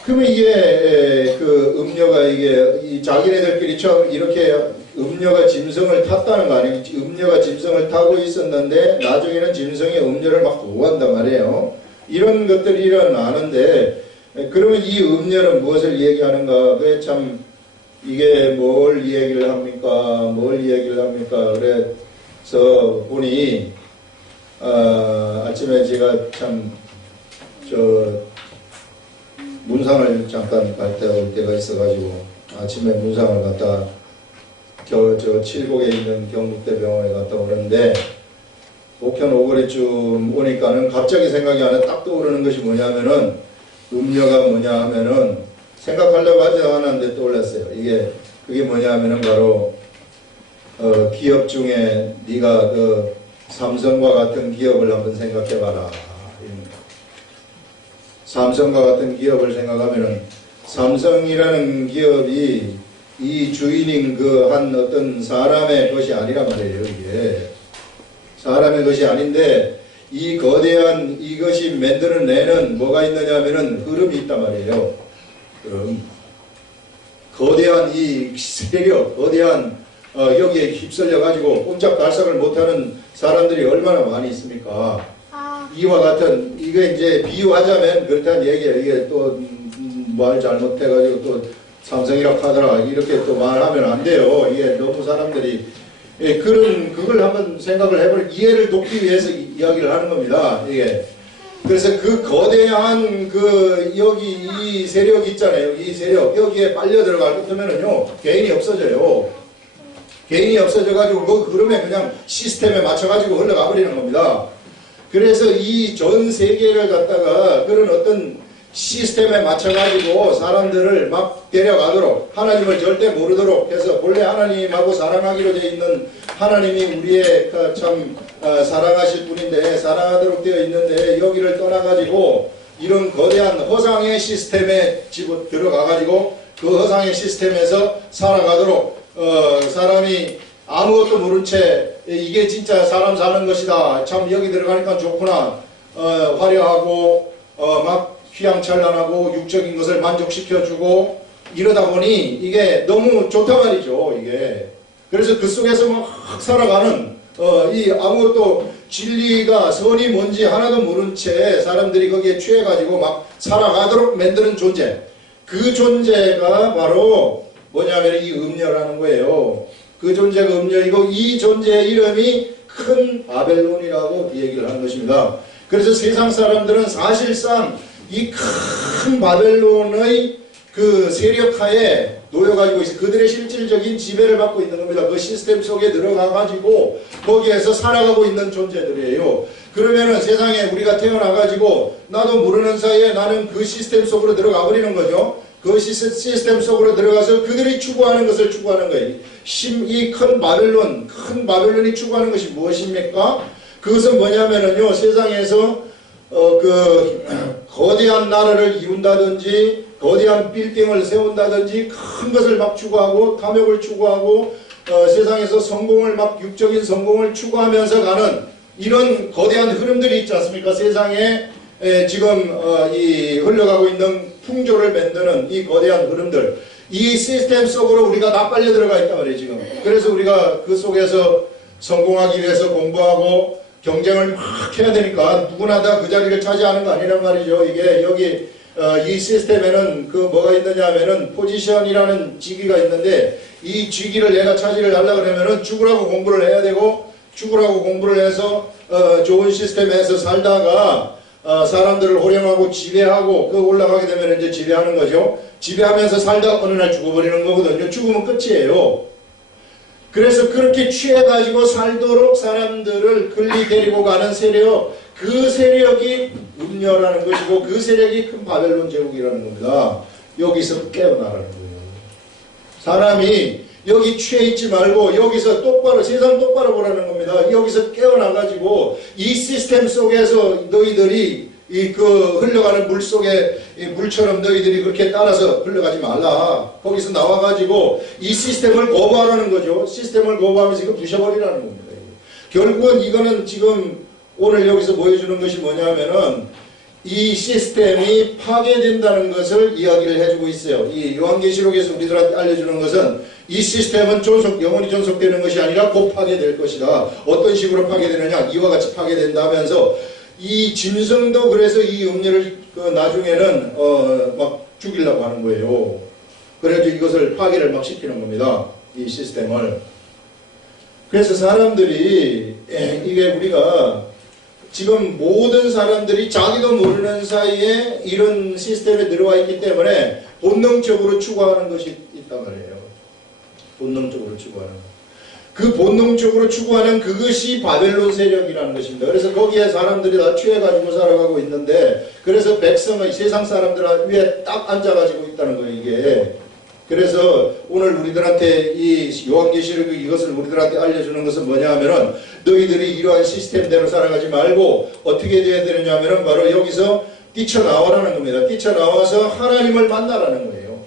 그러면 이게 음녀가 이 자기네들끼리 처음 이렇게 음녀가 짐승을 탔다는 거 아니에요? 음녀가 짐승을 타고 있었는데 나중에는 짐승이 음녀를 막 보호한단 말이에요. 이런 것들이 일어나는데 그러면 이 음녀는 무엇을 얘기하는가? 그게 참 이게 뭘 얘기를 합니까? 그래서 보니 아침에 제가 참 문상을 잠깐 갔다 올 때가 있어가지고 아침에 문상을 갖다 저 칠곡에 있는 경북대병원에 갔다 오는데 목현 오거리쯤 오니까는 갑자기 생각이 안에 딱 떠오르는 것이 뭐냐면은 음료가 뭐냐 하면은 생각하려고 하지 않았는데 떠올랐어요. 그게 뭐냐 하면은 바로 기업 중에 네가 그 삼성과 같은 기업을 한번 생각해봐라. 삼성과 같은 기업을 생각하면은 삼성이라는 기업이 이 주인인 그 한 어떤 사람의 것이 아니란 말이에요. 이게 사람의 것이 아닌데 이 거대한 이것이 만들어내는 뭐가 있느냐 하면은 흐름이 있단 말이에요. 거대한 이 세력, 거대한 여기에 휩쓸려 가지고 꼼짝달싹을 못하는 사람들이 얼마나 많이 있습니까? 이와 같은 이게 이제 비유하자면 그렇다는 얘기예요. 이게 또 말 잘못해가지고 또 삼성이라고 하더라 이렇게 또 말하면 안 돼요. 이게 너무 사람들이 그걸 한번 생각을 해볼 이해를 돕기 위해서 이야기를 하는 겁니다. 이게 그래서 그 거대한 그 여기 이 세력 있잖아요. 이 세력 여기에 빨려 들어갈 것이면은요 개인이 없어져요. 개인이 없어져가지고 그 흐름에 그냥 시스템에 맞춰가지고 흘러가 버리는 겁니다. 그래서 이 전 세계를 갖다가 그런 어떤 시스템에 맞춰가지고 사람들을 막 데려가도록 하나님을 절대 모르도록 해서 본래 하나님하고 사랑하기로 되어 있는 하나님이 우리의 참 사랑하실 분인데 사랑하도록 되어 있는데 여기를 떠나가지고 이런 거대한 허상의 시스템에 들어가가지고 그 허상의 시스템에서 살아가도록 사람이 아무것도 모른 채 이게 진짜 사람 사는 것이다. 참 여기 들어가니까 좋구나. 화려하고 막 휘황찬란하고 육적인 것을 만족시켜주고 이러다 보니 이게 너무 좋단 말이죠. 이게 그래서 그 속에서 막 살아가는 이 아무것도 진리가 선이 뭔지 하나도 모른 채 사람들이 거기에 취해가지고 막 살아가도록 만드는 존재 그 존재가 바로 뭐냐면 이 음녀라는 거예요. 그 존재가 음녀이고 이 존재의 이름이 큰 바벨론이라고 얘기를 하는 것입니다. 그래서 세상 사람들은 사실상 이 큰 바벨론의 그 세력하에 놓여가지고 있어요. 그들의 실질적인 지배를 받고 있는 겁니다. 그 시스템 속에 들어가가지고 거기에서 살아가고 있는 존재들이에요. 그러면은 세상에 우리가 태어나가지고 나도 모르는 사이에 나는 그 시스템 속으로 들어가 버리는 거죠. 그 시스템 속으로 들어가서 그들이 추구하는 것을 추구하는 거예요. 이 큰 바벨론이 추구하는 것이 무엇입니까? 그것은 뭐냐면은요, 세상에서 그 거대한 나라를 이룬다든지 거대한 빌딩을 세운다든지 큰 것을 막 추구하고 탐욕을 추구하고 세상에서 성공을 막 육적인 성공을 추구하면서 가는 이런 거대한 흐름들이 있지 않습니까? 세상에 지금 이 흘러가고 있는 풍조를 만드는 이 거대한 흐름들 이 시스템 속으로 우리가 다 빨려 들어가 있단 말이에요 지금. 그래서 우리가 그 속에서 성공하기 위해서 공부하고 경쟁을 막 해야 되니까 누구나 다 그 자리를 차지하는 거 아니란 말이죠. 이게 여기 이 시스템에는 그 뭐가 있느냐 하면은 포지션이라는 직위가 있는데 이 직위를 내가 차지를 하려고 그러면은 죽으라고 공부를 해야 되고 죽으라고 공부를 해서 좋은 시스템에서 살다가 사람들을 호령하고 지배하고 그 올라가게 되면 이제 지배하는 거죠. 지배하면서 살다 어느 날 죽어버리는 거거든요. 죽으면 끝이에요. 그래서 그렇게 취해가지고 살도록 사람들을 끌리 데리고 가는 세력, 그 세력이 음녀라는 것이고 그 세력이 큰 바벨론 제국이라는 겁니다. 여기서 깨어나라는 거예요. 사람이 여기 취해 있지 말고 여기서 똑바로 세상 똑바로 보라는 겁니다. 여기서 깨어나가지고 이 시스템 속에서 너희들이 흘러가는 물 속에 물처럼 너희들이 그렇게 따라서 흘러가지 말라. 거기서 나와가지고 이 시스템을 거부하라는 거죠. 시스템을 거부하면서 이거 부셔버리라는 겁니다. 결국은 이거는 지금 오늘 여기서 보여주는 것이 뭐냐면은 이 시스템이 파괴된다는 것을 이야기를 해주고 있어요. 이 요한계시록에서 우리들한테 알려주는 것은 이 시스템은 영원히 존속되는 것이 아니라 곧 파괴될 것이다. 어떤 식으로 파괴되느냐? 이와 같이 파괴된다면서 이 짐승도 그래서 이 음료를 나중에는 막 죽이려고 하는 거예요. 그래서 이것을 파괴를 막 시키는 겁니다. 이 시스템을. 그래서 사람들이 이게 우리가 지금 모든 사람들이 자기도 모르는 사이에 이런 시스템에 들어와 있기 때문에 본능적으로 추구하는 것이 있단 말이에요. 본능적으로 추구하는 것. 그 본능적으로 추구하는 그것이 바벨론 세력이라는 것입니다. 그래서 거기에 사람들이 다 취해가지고 살아가고 있는데, 그래서 백성의 세상 사람들 위에 딱 앉아가지고 있다는 거예요, 이게. 그래서 오늘 우리들한테 이 요한계시록 이것을 우리들한테 알려주는 것은 뭐냐 하면은, 너희들이 이러한 시스템대로 살아가지 말고 어떻게 돼야 되느냐 하면은 바로 여기서 뛰쳐나오라는 겁니다. 뛰쳐나와서 하나님을 만나라는 거예요.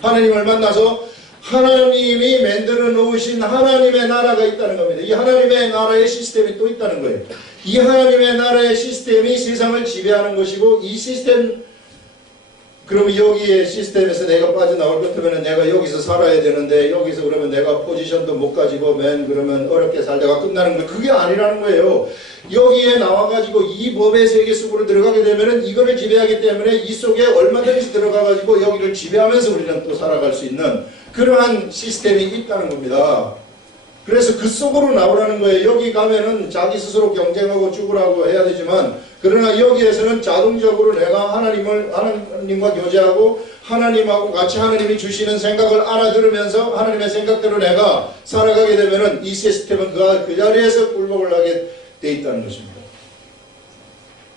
하나님을 만나서 하나님이 만들어 놓으신 하나님의 나라가 있다는 겁니다. 이 하나님의 나라의 시스템이 또 있다는 거예요. 이 하나님의 나라의 시스템이 세상을 지배하는 것이고, 이 시스템, 그러면 여기에 시스템에서 내가 빠져나올 것 같으면 내가 여기서 살아야 되는데, 여기서 그러면 내가 포지션도 못 가지고 그러면 어렵게 살다가 끝나는 거예요. 그게 아니라는 거예요. 여기에 나와가지고 이 법의 세계 속으로 들어가게 되면은 이거를 지배하기 때문에 이 속에 얼마든지 들어가가지고 여기를 지배하면서 우리는 또 살아갈 수 있는 그러한 시스템이 있다는 겁니다. 그래서 그 속으로 나오라는 거예요. 여기 가면은 자기 스스로 경쟁하고 죽으라고 해야 되지만, 그러나 여기에서는 자동적으로 내가 하나님과 교제하고 하나님하고 같이 하나님이 주시는 생각을 알아들으면서 하나님의 생각대로 내가 살아가게 되면은 이 시스템은 그 자리에서 굴복을 하게 돼 있다는 것입니다.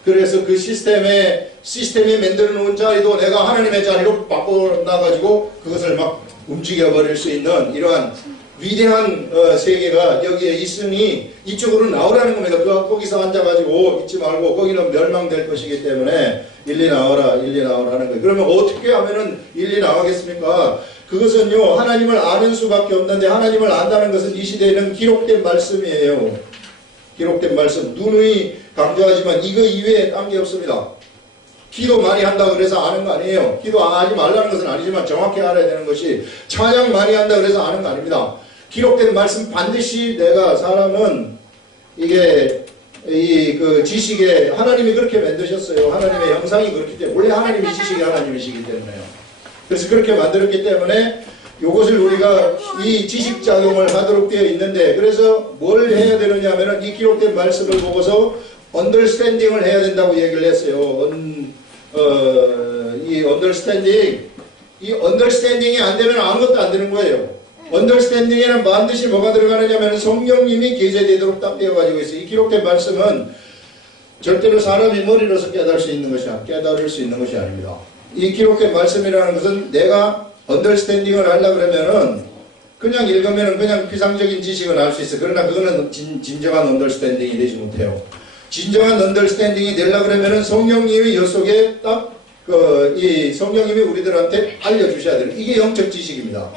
그래서 그 시스템이 만들어 놓은 자리도 내가 하나님의 자리로 바꿔놔가지고 그것을 막 움직여버릴 수 있는 이러한 위대한 세계가 여기에 있으니 이쪽으로 나오라는 겁니다. 거기서 앉아가지고 있지 말고 거기는 멸망될 것이기 때문에 일리 나와라 하는 거예요. 그러면 어떻게 하면은 일리 나가겠습니까? 그것은요, 하나님을 아는 수밖에 없는데, 하나님을 안다는 것은 이 시대에는 기록된 말씀이에요. 기록된 말씀. 누누이 강조하지만 이거 이외에 딴 게 없습니다. 기도 많이 한다 그래서 아는 거 아니에요. 기도 하지 말라는 것은 아니지만 정확히 알아야 되는 것이, 찬양 많이 한다 그래서 아는 거 아닙니다. 기록된 말씀 반드시 사람은 이게 그 지식에 하나님이 그렇게 만드셨어요. 하나님의 형상이 그렇기 때문에, 원래 하나님이 지식이 하나님이시기 때문에요. 그래서 그렇게 만들었기 때문에 이것을 우리가 이 지식작용을 하도록 되어 있는데, 그래서 뭘 해야 되느냐 하면은 이 기록된 말씀을 보고서 언더스탠딩을 해야 된다고 얘기를 했어요. 이 언더스탠딩이 안 되면 아무것도 안 되는 거예요. 언더스탠딩에는 반드시 뭐가 들어가느냐면 성령님이 계시되도록 딱 되어가지고 있어요. 이 기록된 말씀은 절대로 사람이 머리로서 깨달을 수 있는 것이 아닙니다. 이 기록된 말씀이라는 것은 내가 언더스탠딩을 하려고 그러면은 그냥 읽으면은 그냥 피상적인 지식은 알 수 있어. 그러나 그거는 진정한 언더스탠딩이 되지 못해요. 진정한 언더스탠딩이 되려고 그러면은 성령님이 여 속에 딱 이 성령님이 우리들한테 알려주셔야 돼요. 이게 영적 지식입니다.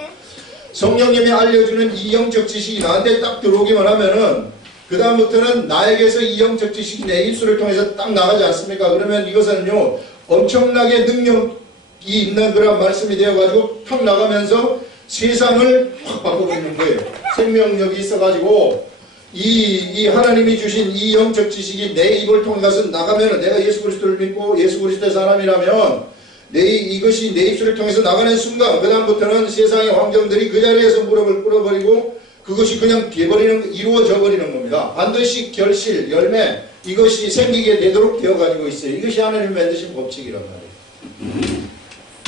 성령님이 알려주는 이 영적 지식이 나한테 딱 들어오기만 하면은 그 다음부터는 나에게서 이 영적 지식이 내 입술을 통해서 딱 나가지 않습니까? 그러면 이것은요, 엄청나게 능력이 있는 그런 말씀이 되어가지고 탁 나가면서 세상을 확 바꿔버리는 거예요. 생명력이 있어가지고 이 하나님이 주신 이 영적 지식이 내 입을 통해서 나가면은, 내가 예수 그리스도를 믿고 예수 그리스도의 사람이라면 이것이 내 입술을 통해서 나가는 순간, 그 다음부터는 세상의 환경들이 그 자리에서 무릎을 꿇어버리고 그것이 그냥 이루어져 버리는 겁니다. 반드시 결실, 열매, 이것이 생기게 되도록 되어가지고 있어요. 이것이 하나님 만드신 법칙이란 말이에요.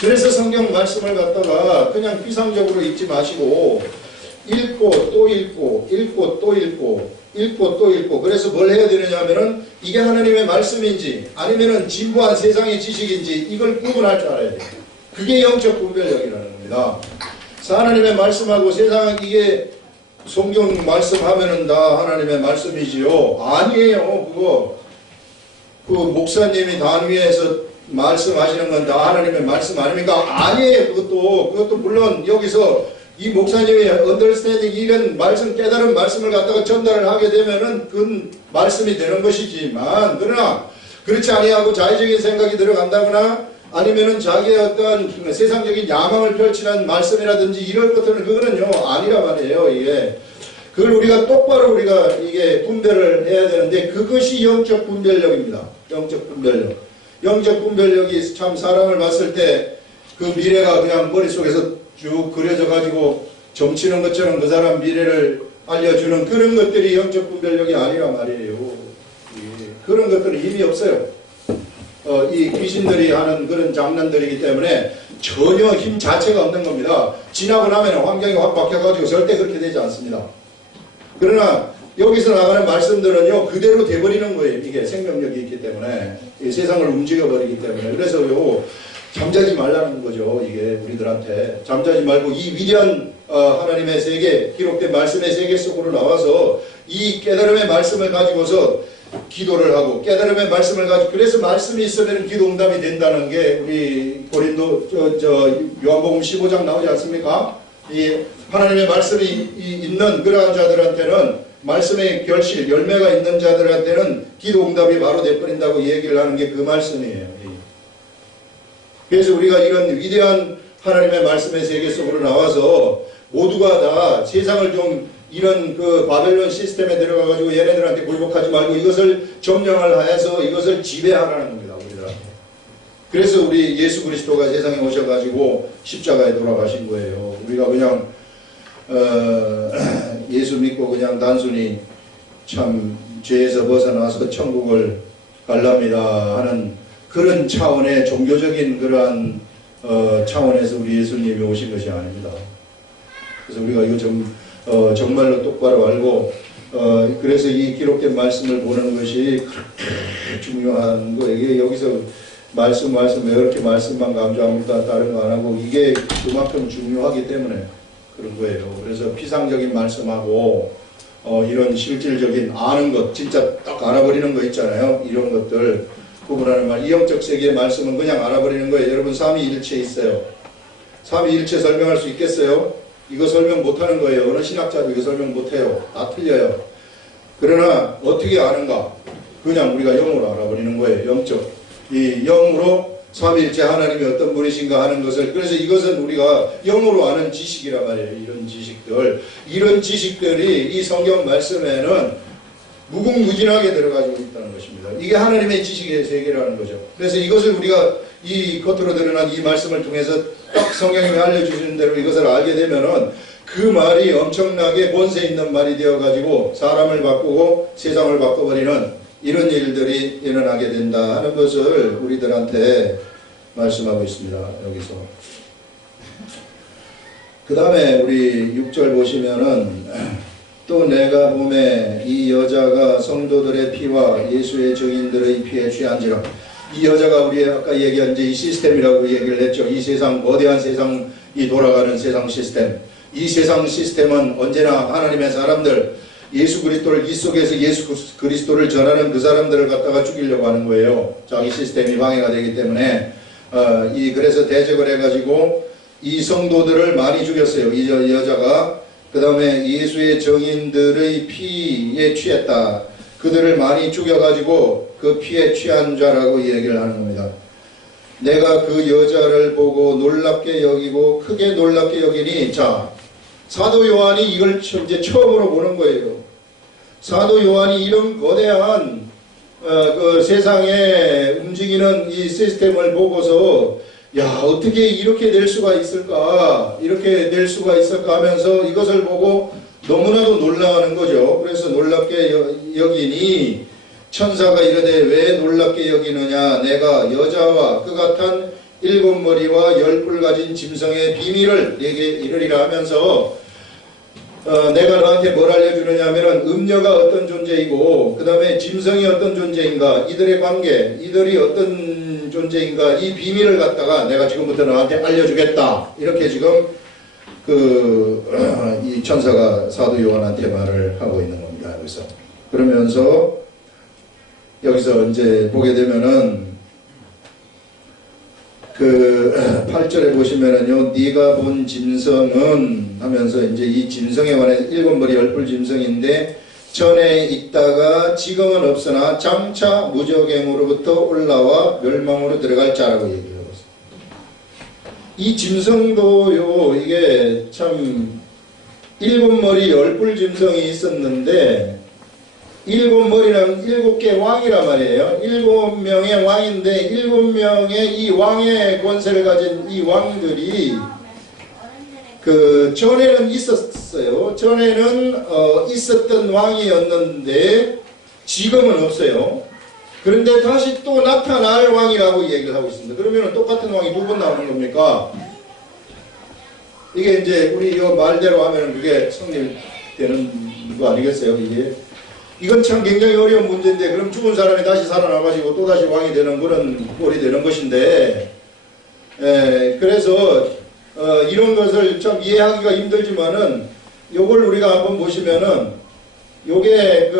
그래서 성경 말씀을 갖다가 그냥 피상적으로 읽지 마시고 읽고 또 읽고 읽고 또 읽고 읽고 또 읽고. 그래서 뭘 해야 되느냐 하면은 이게 하나님의 말씀인지 아니면은 진부한 세상의 지식인지 이걸 구분할 줄 알아야 돼요. 그게 영적 분별력이라는 겁니다. 하나님의 말씀하고 세상은 이게 성경 말씀하면은 다 하나님의 말씀이지요. 아니에요. 그 목사님이 단위에서 말씀하시는 건 다 하나님의 말씀 아닙니까? 아니에요. 그것도 물론 여기서 이 목사님이 언더스탠딩 이런 말씀, 깨달은 말씀을 갖다가 전달을 하게 되면은 그 말씀이 되는 것이지만, 그러나 그렇지 아니하고 자의적인 생각이 들어간다거나 아니면은 자기의 어떤 세상적인 야망을 펼치는 말씀이라든지 이럴 것들은 그거는요 아니라 말이에요. 이게 그걸 우리가 똑바로 이게 분별을 해야 되는데, 그것이 영적 분별력입니다. 영적 분별력. 영적 분별력이 참 사람을 봤을 때 그 미래가 그냥 머릿속에서 쭉 그려져 가지고 점치는 것처럼 그 사람 미래를 알려주는 그런 것들이 영적 분별력이 아니라 말이에요. 그런 것들은 의미 없어요. 이 귀신들이 하는 그런 장난들이기 때문에 전혀 힘 자체가 없는 겁니다. 지나고 나면 환경이 확 바뀌어가지고 절대 그렇게 되지 않습니다. 그러나 여기서 나가는 말씀들은요 그대로 돼버리는 거예요. 이게 생명력이 있기 때문에 세상을 움직여버리기 때문에. 그래서요 잠자지 말라는 거죠. 이게 우리들한테 잠자지 말고 이 위대한 하나님의 세계, 기록된 말씀의 세계 속으로 나와서 이 깨달음의 말씀을 가지고서 기도를 하고, 깨달음의 말씀을 가지고, 그래서 말씀이 있으면 기도 응답이 된다는 게 우리 고린도 요한복음 15장 나오지 않습니까? 이 하나님의 말씀이 있는 그러한 자들한테는, 말씀의 결실, 열매가 있는 자들한테는 기도 응답이 바로 돼버린다고 얘기를 하는 게 그 말씀이에요. 그래서 우리가 이런 위대한 하나님의 말씀의 세계 속으로 나와서 모두가 다 세상을 좀 이런 그 바벨론 시스템에 들어가가지고 얘네들한테 굴복하지 말고 이것을 점령을 하여서 이것을 지배하라는 겁니다. 우리들한테. 그래서 우리 예수 그리스도가 세상에 오셔가지고 십자가에 돌아가신 거예요. 우리가 그냥 예수 믿고 그냥 단순히 참 죄에서 벗어나서 천국을 갈랍니다 하는 그런 차원의 종교적인 그러한 차원에서 우리 예수님이 오신 것이 아닙니다. 그래서 우리가 이거 정말로 똑바로 알고 그래서 이 기록된 말씀을 보는 것이 그렇게 중요한 거예요. 이게 여기서 말씀 왜 이렇게 말씀만 강조합니까? 다른 거 안 하고 이게 그만큼 중요하기 때문에 그런 거예요. 그래서 피상적인 말씀하고 이런 실질적인 아는 것, 진짜 딱 알아버리는 거 있잖아요. 이런 것들 구분하는 말. 이 영적 세계의 말씀은 그냥 알아버리는 거예요. 여러분 삼위일체 있어요. 삼위일체 설명할 수 있겠어요? 이거 설명 못하는 거예요. 어느 신학자도 이거 설명 못해요. 다 틀려요. 그러나 어떻게 아는가? 그냥 우리가 영으로 알아버리는 거예요. 영적. 이 영으로 삼위일체 하나님이 어떤 분이신가 하는 것을. 그래서 이것은 우리가 영으로 아는 지식이란 말이에요. 이런 지식들. 이런 지식들이 이 성경 말씀에는 무궁무진하게 들어가지고 있다는 것입니다. 이게 하나님의 지식의 세계라는 거죠. 그래서 이것을 우리가 이 겉으로 드러난 이 말씀을 통해서 딱 성경이 알려주시는 대로 이것을 알게 되면은 그 말이 엄청나게 본세 있는 말이 되어가지고 사람을 바꾸고 세상을 바꿔버리는 이런 일들이 일어나게 된다 하는 것을 우리들한테 말씀하고 있습니다. 여기서. 그 다음에 우리 6절 보시면은 또 내가 보매 이 여자가 성도들의 피와 예수의 증인들의 피에 취한지라. 이 여자가 우리 아까 얘기한 이제 이 시스템이라고 얘기를 했죠. 이 세상, 거대한 세상이 돌아가는 세상 시스템. 이 세상 시스템은 언제나 하나님의 사람들, 예수 그리스도를 이 속에서 예수 그리스도를 전하는 그 사람들을 갖다가 죽이려고 하는 거예요. 자기 시스템이 방해가 되기 때문에 그래서 대적을 해가지고 이 성도들을 많이 죽였어요. 이 여자가. 그 다음에 예수의 증인들의 피에 취했다. 그들을 많이 죽여가지고 그 피에 취한 자라고 얘기를 하는 겁니다. 내가 그 여자를 보고 놀랍게 여기고 크게 놀랍게 여기니, 자, 사도 요한이 이걸 이제 처음으로 보는 거예요. 사도 요한이 이런 거대한 그 세상에 움직이는 이 시스템을 보고서 야, 어떻게 이렇게 될 수가 있을까? 이렇게 될 수가 있을까 하면서 이것을 보고 너무나도 놀라는 거죠. 그래서 놀랍게 여기니 천사가 이르되 왜 놀랍게 여기느냐? 내가 여자와 그 같은 7머리와 10뿔 가진 짐승의 비밀을 내게 이르리라 하면서 내가 너한테 뭘 알려주느냐 하면은 음녀가 어떤 존재이고 그 다음에 짐승이 어떤 존재인가, 이들의 관계, 이들이 어떤 존재인가, 이 비밀을 갖다가 내가 지금부터 너한테 알려주겠다. 이렇게 지금 이 천사가 사도 요한한테 말을 하고 있는 겁니다. 여기서. 그러면서 여기서 이제 보게 되면은 그 8절에 보시면은요, 네가 본 짐승은 하면서 이제 이 짐승에 관해서 7머리 10뿔 짐승인데 전에 있다가 지금은 없으나 장차 무저갱으로부터 올라와 멸망으로 들어갈 자라고 얘기하고 있습니다. 이 짐승도요, 이게 참 7머리 10뿔 짐승이 있었는데 7머리는 7개 왕이란 말이에요. 7명의 왕인데 7명의 이 왕의 권세를 가진 이 왕들이 그 전에는 있었어요. 전에는 있었던 왕이었는데 지금은 없어요. 그런데 다시 또 나타날 왕이라고 얘기를 하고 있습니다. 그러면 똑같은 왕이 두 번 나오는 겁니까? 이게 이제 우리 이 말대로 하면 그게 성립되는 거 아니겠어요? 이건 참 굉장히 어려운 문제인데, 그럼 죽은 사람이 다시 살아나가지고 또 다시 왕이 되는 그런 꼴이 되는 것인데, 그래서 이런 것을 좀 이해하기가 힘들지만은 요걸 우리가 한번 보시면은 요게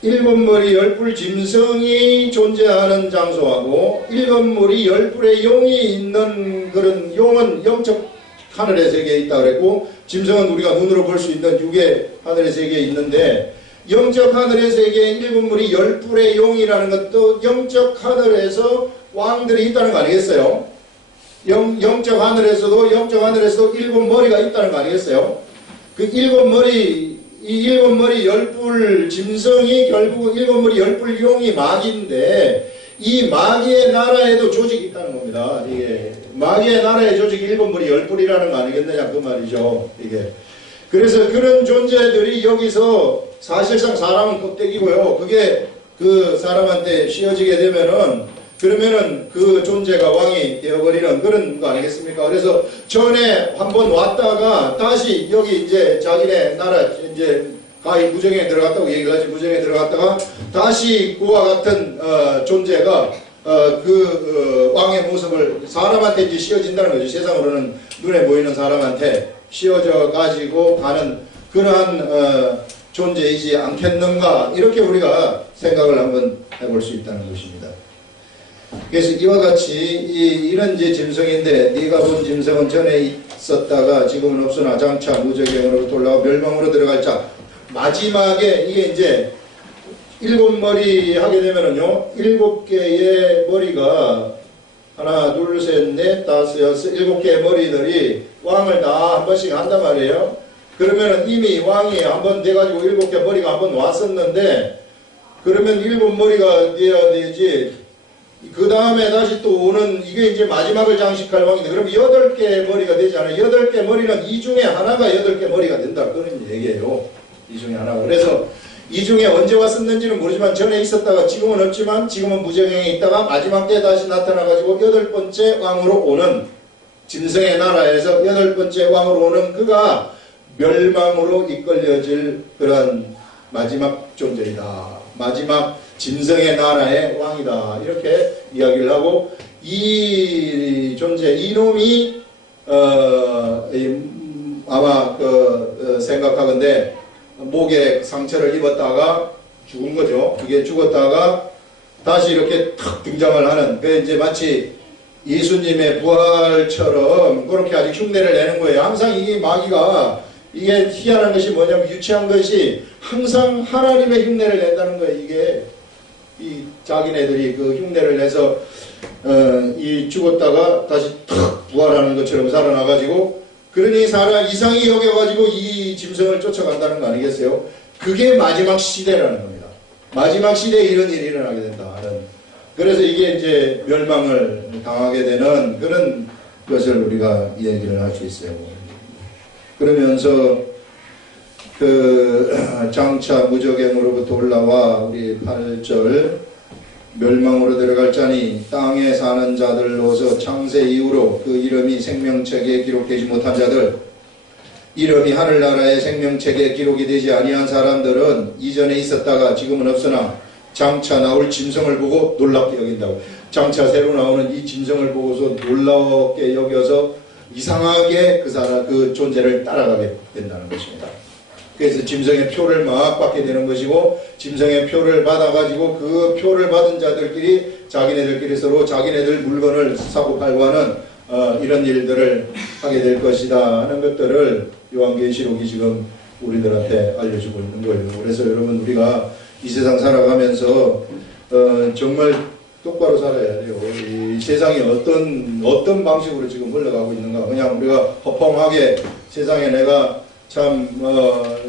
일곱 머리 열뿔 짐승이 존재하는 장소하고 일곱 머리 열뿔의 용이 있는 그런, 용은 영적 하늘의 세계에 있다 그랬고 짐승은 우리가 눈으로 볼 수 있는 육의 하늘의 세계에 있는데, 영적 하늘의 세계에 일곱 머리 열뿔의 용이라는 것도 영적 하늘에서 왕들이 있다는 거 아니겠어요? 영적 하늘에서도 일곱 머리가 있다는 거 아니겠어요? 그 일곱 머리, 이 일곱 머리 열뿔 짐승이 결국 일곱 머리 열뿔 용이 마귀인데, 이 마귀의 나라에도 조직이 있다는 겁니다. 이게 마귀의 나라의 조직이 일곱 머리 열뿔이라는 거 아니겠느냐 그 말이죠. 이게 그래서 그런 존재들이 여기서 사실상 사람은 껍데기고요. 그게 그 사람한테 씌워지게 되면은, 그러면은 그 존재가 왕이 되어버리는 그런 거 아니겠습니까? 그래서 전에 한번 왔다가 다시 여기 이제 자기네 나라 이제 가히 무정에 들어갔다고 얘기를 하지, 무정에 들어갔다가 다시 그와 같은 존재가 왕의 모습을 사람한테 이제 씌워진다는 거죠. 세상으로는 눈에 보이는 사람한테 씌워져 가지고 가는 그러한 존재이지 않겠는가, 이렇게 우리가 생각을 한번 해볼 수 있다는 것입니다. 그래서 이와 같이 이런 이제 짐승인데, 네가 본 짐승은 전에 있었다가 지금은 없으나 장차 무저갱으로부터 올라와 멸망으로 들어갈 자. 마지막에 이게 이제 일곱 머리 하게 되면은요, 일곱 개의 머리가 하나, 둘, 셋, 넷, 다섯, 여섯, 일곱 개의 머리들이 왕을 다 한 번씩 한단 말이에요. 그러면은 이미 왕이 한 번 돼가지고 일곱 개 머리가 한 번 왔었는데, 그러면 일곱 머리가 돼야 되지. 그 다음에 다시 또 오는, 이게 이제 마지막을 장식할 왕인데, 그럼 여덟 개 머리가 되잖아요. 여덟 개 머리는 이 중에 하나가 여덟 개 머리가 된다, 그런 얘기예요. 이 중에 하나가. 그래서 이 중에 언제 왔었는지는 모르지만 전에 있었다가 지금은 없지만 지금은 무정행에 있다가 마지막 때 다시 나타나가지고 여덟 번째 왕으로 오는, 짐승의 나라에서 여덟 번째 왕으로 오는 그가 멸망으로 이끌려질 그런 마지막 존재이다. 마지막 짐승의 나라의 왕이다. 이렇게 이야기를 하고, 이 존재, 이놈이 아마 생각하건대 목에 상처를 입었다가 죽은 거죠. 그게 죽었다가 다시 이렇게 탁 등장을 하는, 그 이제 마치 예수님의 부활처럼 그렇게 아직 흉내를 내는 거예요. 항상 이 마귀가, 이게 희한한 것이 뭐냐면, 유치한 것이 항상 하나님의 흉내를 낸다는 거예요. 이게 이 자기네들이 그 흉내를 내서 이 죽었다가 다시 탁 부활하는 것처럼 살아나가지고, 그러니 사람 이상히 여겨가지고 이 짐승을 쫓아간다는 거 아니겠어요? 그게 마지막 시대라는 겁니다. 마지막 시대에 이런 일이 일어나게 된다. 그래서 이게 이제 멸망을 당하게 되는 그런 것을 우리가 얘기를 할 수 있어요. 그러면서 장차 무저갱으로부터 올라와, 우리 8절, 멸망으로 들어갈 자니 땅에 사는 자들로서 창세 이후로 그 이름이 생명책에 기록되지 못한 자들, 이름이 하늘나라의 생명책에 기록이 되지 아니한 사람들은 이전에 있었다가 지금은 없으나 장차 나올 짐승을 보고 놀랍게 여긴다고. 장차 새로 나오는 이 짐승을 보고서 놀랍게 여겨서 이상하게 그 존재를 따라가게 된다는 것입니다. 그래서 짐승의 표를 막 받게 되는 것이고, 짐승의 표를 받아가지고 그 표를 받은 자들끼리 자기네들끼리 서로 자기네들 물건을 사고 팔고 하는 이런 일들을 하게 될 것이다 하는 것들을 요한계시록이 지금 우리들한테 알려주고 있는 거예요. 그래서 여러분, 우리가 이 세상 살아가면서 정말 똑바로 살아야 돼요. 이 세상이 어떤 방식으로 지금 흘러가고 있는가. 그냥 우리가 허황하게 세상에 내가 참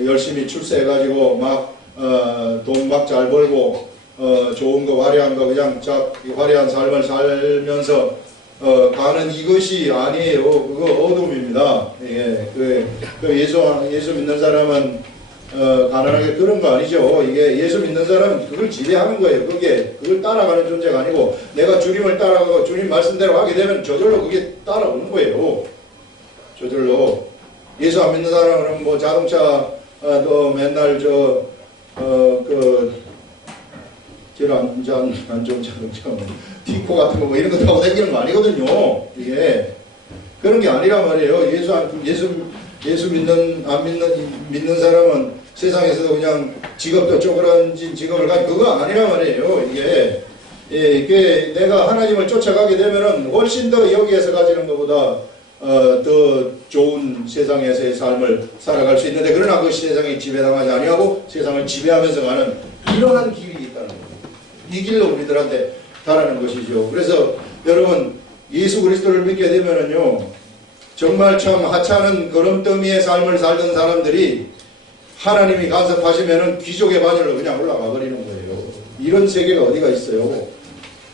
열심히 출세해가지고 막 돈 막 잘 벌고 좋은 거 화려한 거 그냥 화려한 삶을 살면서 가는 이것이 아니에요. 그거 어둠입니다. 예, 예수 믿는 사람은 가난하게 그런 거 아니죠. 이게 예수 믿는 사람은 그걸 지배하는 거예요. 그걸 따라가는 존재가 아니고 내가 주님을 따라가고 주님 말씀대로 하게 되면 저절로 그게 따라오는 거예요. 저절로. 예수 안 믿는 사람은 뭐 자동차 또 맨날 안 좋은 자동차 디코 같은 거 뭐 이런 거 타고 다니는 거 아니거든요. 이게 그런 게 아니란 말이에요. 예수 믿는 사람은 세상에서도 그냥 직업도 쪼그라진 직업을 가지고 그거 아니란 말이에요. 이게 내가 하나님을 쫓아가게 되면은 훨씬 더 여기에서 가지는 것보다 더 좋은 세상에서의 삶을 살아갈 수 있는데, 그러나 그 세상에 지배당하지 아니하고 세상을 지배하면서 가는 이러한 길이 있다는 거예요. 이 길로 우리들한테 가라는 것이죠. 그래서 여러분 예수 그리스도를 믿게 되면은요, 정말 참 하찮은 거름더미의 삶을 살던 사람들이 하나님이 간섭하시면은 귀족의 반열로 그냥 올라가 버리는 거예요. 이런 세계가 어디가 있어요.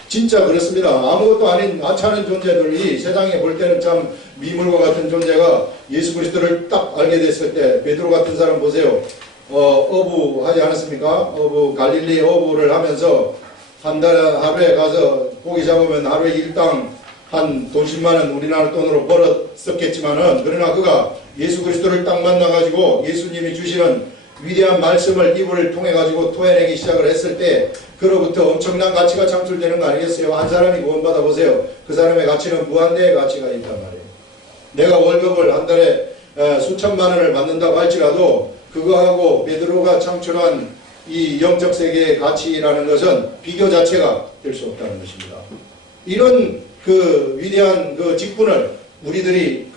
진짜 그렇습니다. 아무것도 아닌 하찮은 존재들이 세상에 볼 때는 참 미물과 같은 존재가 예수 그리스도를 딱 알게 됐을 때, 베드로 같은 사람 보세요. 어부하지 않았습니까? 갈릴리 어부를 하면서 하루에 가서 고기 잡으면 하루에 일당 한 돈 10만원 우리나라 돈으로 벌었었겠지만은, 그러나 그가 예수 그리스도를 딱 만나가지고 예수님이 주시는 위대한 말씀을 입을 통해가지고 토해내기 시작을 했을 때, 그로부터 엄청난 가치가 창출되는 거 아니겠어요? 한 사람이 구원받아 보세요. 그 사람의 가치는 무한대의 가치가 있단 말이에요. 내가 월급을 한 달에 수천만 원을 받는다고 할지라도 그거하고 베드로가 창출한 이 영적 세계의 가치라는 것은 비교 자체가 될 수 없다는 것입니다. 이런 그 위대한 그 직분을 우리들이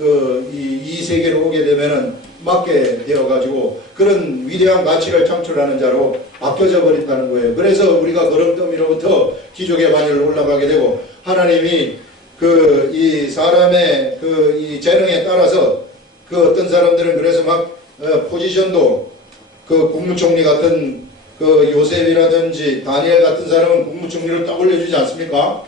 이 세계로 오게 되면은 맡게 되어가지고 그런 위대한 가치를 창출하는 자로 바뀌어져 버린다는 거예요. 그래서 우리가 거름더미로부터 기족의 반열로 올라가게 되고, 하나님이 이 사람의 이 재능에 따라서 어떤 사람들은 그래서 막 포지션도 국무총리 같은 요셉이라든지 다니엘 같은 사람은 국무총리를 딱 올려주지 않습니까?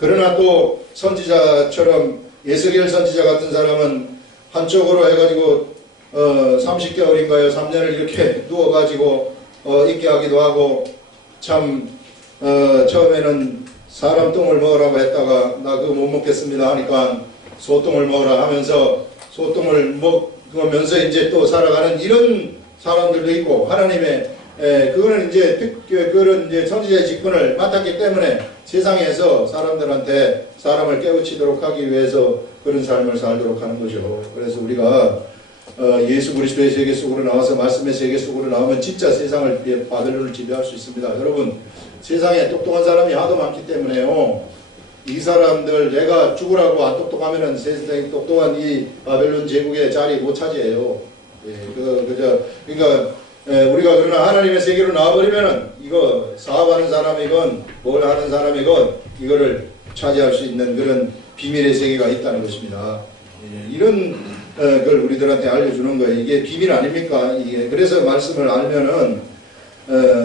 그러나 또 선지자처럼 예스겔 선지자 같은 사람은 한쪽으로 해가지고 30개월인가요? 3년을 이렇게 누워가지고 있게 하기도 하고, 참 처음에는 사람 똥을 먹으라고 했다가 나 그거 못 먹겠습니다 하니까 소똥을 먹으라 하면서 소똥을 먹으면서 이제 또 살아가는 이런 사람들도 있고, 하나님의 그거는 이제 그런 이제 선지자의 직분을 맡았기 때문에 세상에서 사람을 깨우치도록 하기 위해서 그런 삶을 살도록 하는 거죠. 그래서 우리가 예수 그리스도의 세계 속으로 나와서 말씀의 세계 속으로 나오면 진짜 세상을 바벨론을 지배할 수 있습니다. 여러분, 세상에 똑똑한 사람이 하도 많기 때문에요. 이 사람들 내가 죽으라고 안 똑똑하면은 세상에 똑똑한 이 바벨론 제국의 자리 못 차지해요. 그러니까 우리가 그러나 하나님의 세계로 나와버리면은 이거 사업하는 사람이건 뭘 하는 사람이건 이거를 차지할 수 있는 그런 비밀의 세계가 있다는 것입니다. 이런 걸 우리들한테 알려주는 거예요. 이게 비밀 아닙니까? 그래서 말씀을 알면은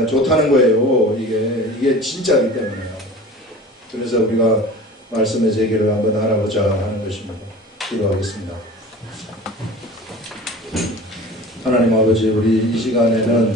좋다는 거예요. 이게 진짜이기 때문에요. 그래서 우리가 말씀의 세계를 한번 알아보자 하는 것입니다. 기도하겠습니다. 하나님 아버지, 우리 이 시간에는